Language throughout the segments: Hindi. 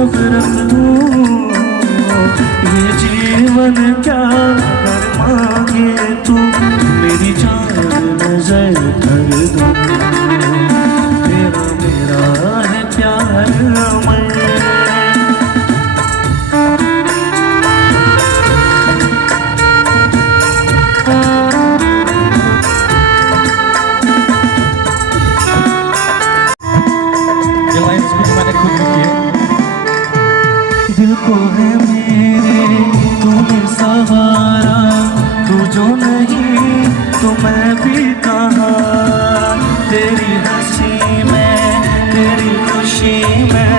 सब रख दूं। ये जीवन क्या कर मांगे तू, मेरी जान नजर कर दूं। तेरा मेरा है प्यार अमर। दिल को है मेरे तूने सवारा, तू जो नहीं तो मैं भी कहाँ। तेरी हंसी में तेरी खुशी में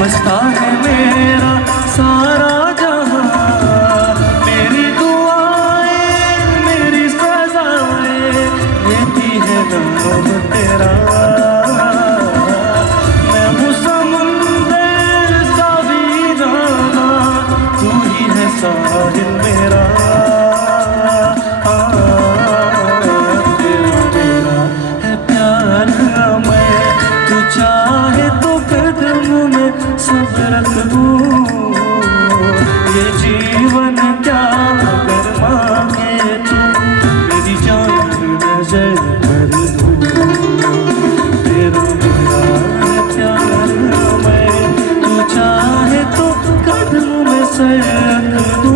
बसता है मेरा सारा जहाँ। मेरी दुआएं मेरी सजाएं लेती है नाम तेरा। साहिल मेरा तेरा मेरा है प्यार मैं। तू चाहे तो कदम में सब रख दूं। ये जीवन क्या कर मांगे तू, मेरी जान नजर कर दूं। तेरा मेरा है प्यार मैं। तू चाहे तो कदम में से रख दूं।